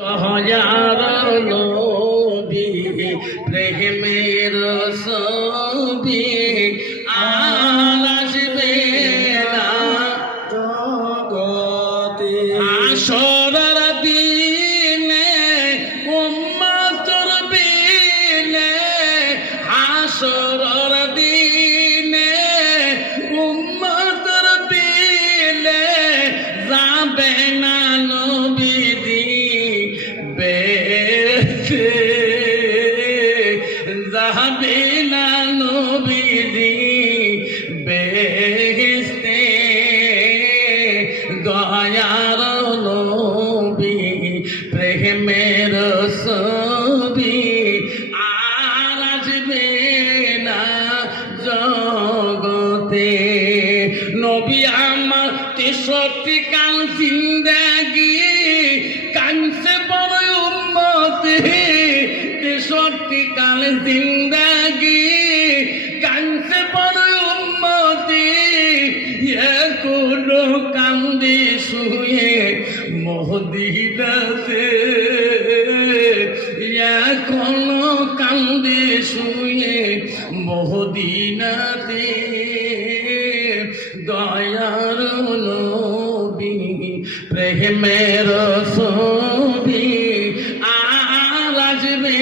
হাজার নবী প্রেমের ছবি আর আসবে না জগতে। আসরার দিনে উম্মতের বিনে, আসরার দিনে উম্মতের বিনে যাবে না নবীজি বেতে, যাবে না নবীজি বেহেশতে। দয়ার নবী প্রেমের ছবি আর আসবে না জগতে। নবী আমার 63 কাল জিন্দেগি কানছে বড় উম্মতে, 63 কাল জিন্দেগি কানছে বড় উম্মতে। এখনো কান্দে শুয়ে মদিনাতে, এখনো কান্দে শুয়ে মদিনাতে। দয়ার নবী প্রেমের ছবি আর আসবে